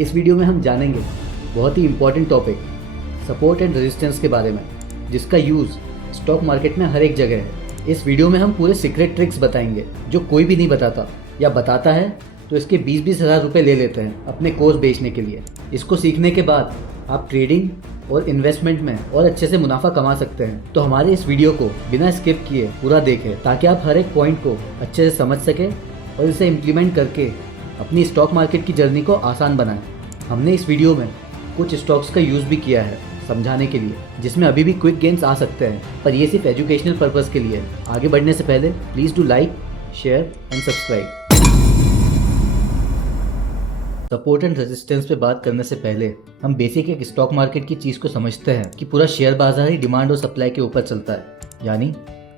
इस वीडियो में हम जानेंगे बहुत ही important topic support and resistance के बारे में, जिसका यूज़ स्टॉक मार्केट में हर एक जगह है। इस वीडियो में हम पूरे सीक्रेट ट्रिक्स बताएंगे जो कोई भी नहीं बताता, या बताता है तो इसके 20-20 हज़ार रुपये ले लेते हैं अपने कोर्स बेचने के लिए। इसको सीखने के बाद आप ट्रेडिंग और इन्वेस्टमेंट में और अच्छे से मुनाफा कमा सकते हैं। तो हमारे इस वीडियो को बिना स्किप किए पूरा देखें ताकि आप हर एक पॉइंट को अच्छे से समझ सकें और इसे इम्प्लीमेंट करके अपनी स्टॉक मार्केट की जर्नी को आसान बनाएं। हमने इस वीडियो में कुछ स्टॉक्स का यूज़ भी किया है समझाने के लिए, जिसमें अभी भी क्विक गेन्स आ सकते हैं, पर ये सिर्फ एजुकेशनल पर्पज़ के लिए। आगे बढ़ने से पहले please do like, share and subscribe. Support and resistance पे बात करने से पहले हम बेसिक एक स्टॉक मार्केट की चीज़ को समझते हैं कि पूरा शेयर बाजार ही डिमांड और सप्लाई के ऊपर चलता है। यानी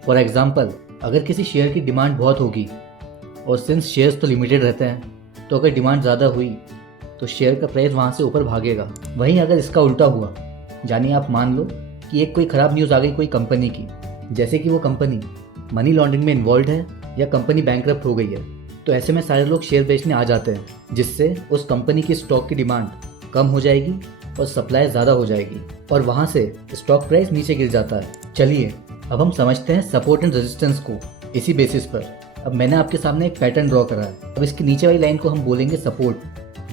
फॉर एग्जांपल, अगर किसी शेयर की डिमांड बहुत होगी और सिंस शेयर्स तो लिमिटेड रहते हैं, तो अगर डिमांड ज़्यादा हुई तो शेयर का प्राइस वहाँ से ऊपर भागेगा। वहीं अगर इसका उल्टा हुआ, यानी आप मान लो कि एक कोई ख़राब न्यूज़ आ गई कोई कंपनी की, जैसे कि वो कंपनी मनी लॉन्ड्रिंग में इन्वॉल्व है या कंपनी बैंकरप्ट हो गई है, तो ऐसे में सारे लोग शेयर बेचने आ जाते हैं, जिससे उस कंपनी की स्टॉक की डिमांड कम हो जाएगी और सप्लाई ज़्यादा हो जाएगी और वहाँ से स्टॉक प्राइस नीचे गिर जाता है। चलिए अब हम समझते हैं सपोर्ट एंड रेजिस्टेंस को इसी बेसिस पर। अब मैंने आपके सामने एक पैटर्न ड्रॉ करा है। अब इसकी नीचे वाली लाइन को हम बोलेंगे सपोर्ट,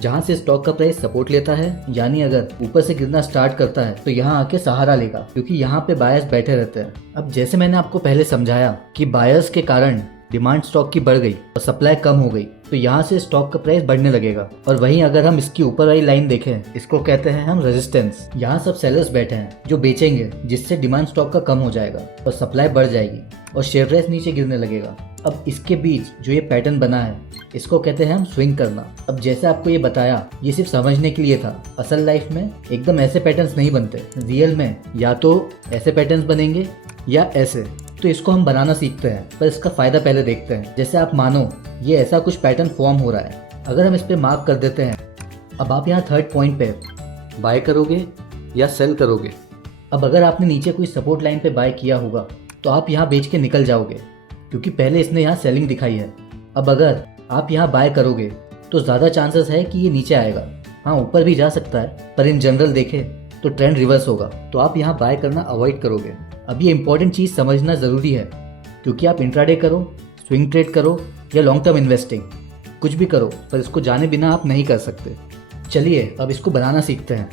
जहाँ से स्टॉक का प्राइस सपोर्ट लेता है, यानी अगर ऊपर से गिरना स्टार्ट करता है तो यहाँ आके सहारा लेगा, क्योंकि यहाँ पे बायर्स बैठे रहते हैं। अब जैसे मैंने आपको पहले समझाया कि बायर्स के कारण डिमांड स्टॉक की बढ़ गई और सप्लाई कम हो गई, तो यहाँ से स्टॉक का प्राइस बढ़ने लगेगा। और वहीं अगर हम इसकी ऊपर वाली लाइन देखें, इसको कहते हैं हम रेजिस्टेंस। यहाँ सब सेलर्स बैठे हैं जो बेचेंगे, जिससे डिमांड स्टॉक का कम हो जाएगा और सप्लाई बढ़ जाएगी और शेयर प्राइस नीचे गिरने लगेगा। अब इसके बीच जो ये पैटर्न बना है, इसको कहते हैं हम स्विंग करना। अब जैसे आपको ये बताया, ये सिर्फ समझने के लिए था। असल लाइफ में एकदम ऐसे पैटर्न्स नहीं बनते। रियल में या तो ऐसे पैटर्न्स बनेंगे या ऐसे। तो इसको हम बनाना सीखते हैं, पर इसका फायदा पहले देखते हैं। जैसे आप मानो ये ऐसा कुछ पैटर्न फॉर्म हो रहा है, अगर हम इस पे मार्क कर देते हैं। अब आप यहाँ थर्ड पॉइंट पे बाय करोगे या सेल करोगे। अब अगर आपने नीचे कोई सपोर्ट लाइन पे बाय किया होगा तो आप यहाँ बेच के निकल जाओगे, क्योंकि पहले इसने यहाँ सेलिंग दिखाई है। अब अगर आप यहाँ बाय करोगे तो ज़्यादा चांसेस है कि ये नीचे आएगा। हाँ, ऊपर भी जा सकता है, पर इन जनरल देखें तो ट्रेंड रिवर्स होगा, तो आप यहाँ बाय करना अवॉइड करोगे। अब ये इंपॉर्टेंट चीज़ समझना ज़रूरी है, क्योंकि आप इंट्राडे करो, स्विंग ट्रेड करो या लॉन्ग टर्म इन्वेस्टिंग, कुछ भी करो, पर इसको जाने बिना आप नहीं कर सकते। चलिए अब इसको बनाना सीखते हैं।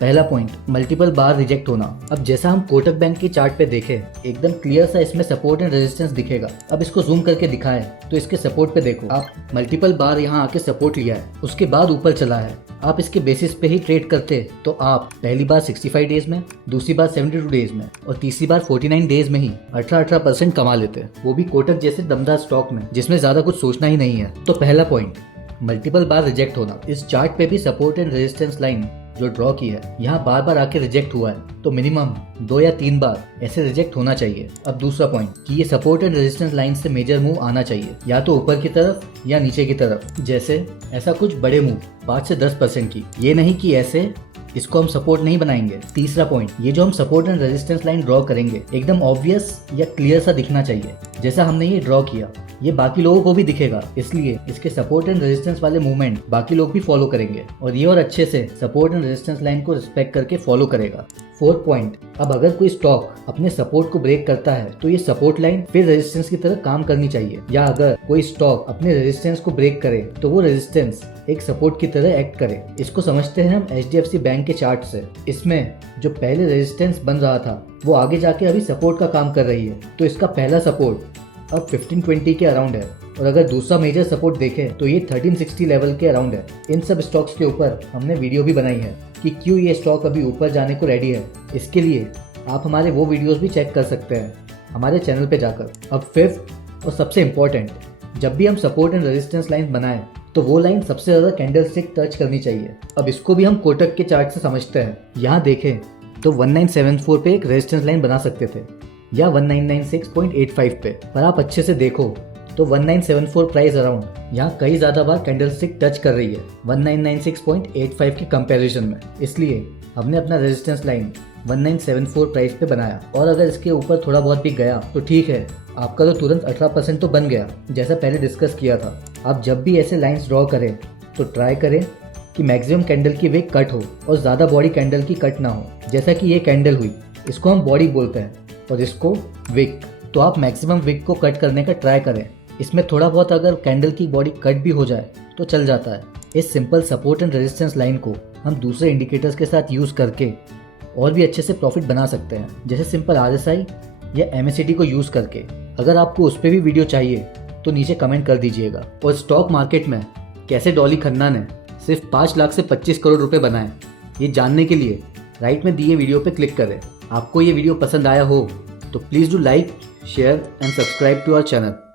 पहला पॉइंट, मल्टीपल बार रिजेक्ट होना। अब जैसा हम कोटक बैंक की चार्ट पे देखें, एकदम क्लियर सा इसमें सपोर्ट एंड रेजिस्टेंस दिखेगा। अब इसको जूम करके दिखाएं तो इसके सपोर्ट पे देखो, आप मल्टीपल बार यहाँ आके सपोर्ट लिया है, उसके बाद ऊपर चला है। आप इसके बेसिस पे ही ट्रेड करते तो आप पहली बार 65 डेज में, दूसरी बार 72 डेज में और तीसरी बार 49 डेज में ही 18% कमा लेते, वो भी कोटक जैसे दमदार स्टॉक में, जिसमें ज्यादा कुछ सोचना ही नहीं है। तो पहला पॉइंट, मल्टीपल बार रिजेक्ट होना। इस चार्ट पे भी सपोर्ट एंड रेजिस्टेंस लाइन जो ड्रॉ की है, यहाँ बार बार आके रिजेक्ट हुआ है, तो मिनिमम 2 या 3 बार ऐसे रिजेक्ट होना चाहिए। अब दूसरा पॉइंट कि ये सपोर्ट एंड रेजिस्टेंस लाइन से मेजर मूव आना चाहिए, या तो ऊपर की तरफ या नीचे की तरफ। जैसे ऐसा कुछ बड़े मूव 5 से 10% की, ये नहीं कि ऐसे, इसको हम सपोर्ट नहीं बनाएंगे। तीसरा पॉइंट, ये जो हम support and resistance line draw करेंगे एकदम ऑब्वियस या क्लियर सा दिखना चाहिए, जैसा हमने ये ड्रॉ किया। ये बाकी लोगों को भी दिखेगा, इसलिए इसके सपोर्ट एंड रेजिस्टेंस वाले मूवमेंट बाकी लोग भी फॉलो करेंगे और ये और अच्छे से सपोर्ट एंड रेजिस्टेंस लाइन को रिस्पेक्ट करके फॉलो करेगा। फोर्थ पॉइंट, अब अगर कोई स्टॉक अपने सपोर्ट को ब्रेक करता है तो ये सपोर्ट लाइन फिर रेजिस्टेंस की तरह काम करनी चाहिए, या अगर कोई स्टॉक अपने रेजिस्टेंस को ब्रेक करे तो वो रेजिस्टेंस एक सपोर्ट की तरह एक्ट करे। इसको समझते हैं हम HDFC बैंक के चार्ट से। इसमें जो पहले रेजिस्टेंस बन रहा था वो आगे जाके अभी सपोर्ट का काम कर रही है, तो इसका पहला सपोर्ट अब 1520 के अराउंड है, और अगर दूसरा मेजर सपोर्ट देखें तो ये 1360 लेवल के अराउंड है। इन सब स्टॉक्स के ऊपर हमने वीडियो भी बनाई है कि क्यों ये स्टॉक अभी ऊपर जाने को रेडी है। इसके लिए आप हमारे वो वीडियोस भी चेक कर सकते हैं हमारे चैनल पे जाकर। अब फिफ्थ और सबसे इम्पोर्टेंट, जब भी हम सपोर्ट एंड रेजिस्टेंस लाइन बनाएं तो वो लाइन सबसे ज़्यादा कैंडलस्टिक टच करनी चाहिए। अब इसको भी हम कोटक के चार्ट से समझते हैं। यहाँ देखें तो 1974 पे एक रेजिस्टेंस लाइन बना सकते थे, या 1996.85 पे, पर आप अच्छे से देखो तो 1974 प्राइस अराउंड यहाँ कई ज़्यादा बार कैंडलस्टिक टच कर रही है 1996.85 के कंपैरिजन में। इसलिए हमने अपना रेजिस्टेंस लाइन 1974 प्राइस पे बनाया, और अगर इसके ऊपर थोड़ा बहुत भी गया तो ठीक है, आपका तो तुरंत 18% तो बन गया, जैसा पहले डिस्कस किया था। आप जब भी ऐसे लाइंस ड्रॉ करें तो ट्राई करें कि मैक्सिमम कैंडल की विक कट हो और ज़्यादा बॉडी कैंडल की कट ना हो। जैसा कि ये कैंडल हुई, इसको हम बॉडी बोलते हैं और इसको विक। तो आप मैक्सिमम विक को कट करने का ट्राई करें। इसमें थोड़ा बहुत अगर कैंडल की बॉडी कट भी हो जाए तो चल जाता है। इस simple support and resistance line को हम दूसरे इंडिकेटर्स के साथ यूज़ करके और भी अच्छे से प्रॉफिट बना सकते हैं, जैसे सिंपल RSI या MACD को यूज़ करके। अगर आपको उस पर भी वीडियो चाहिए तो नीचे कमेंट कर दीजिएगा। और स्टॉक मार्केट में कैसे डॉली खन्ना ने सिर्फ 5 लाख से 25 करोड़ रुपए बनाए, ये जानने के लिए राइट में दिए वीडियो पे क्लिक करें। आपको ये वीडियो पसंद आया हो तो please do like, share and subscribe to our channel.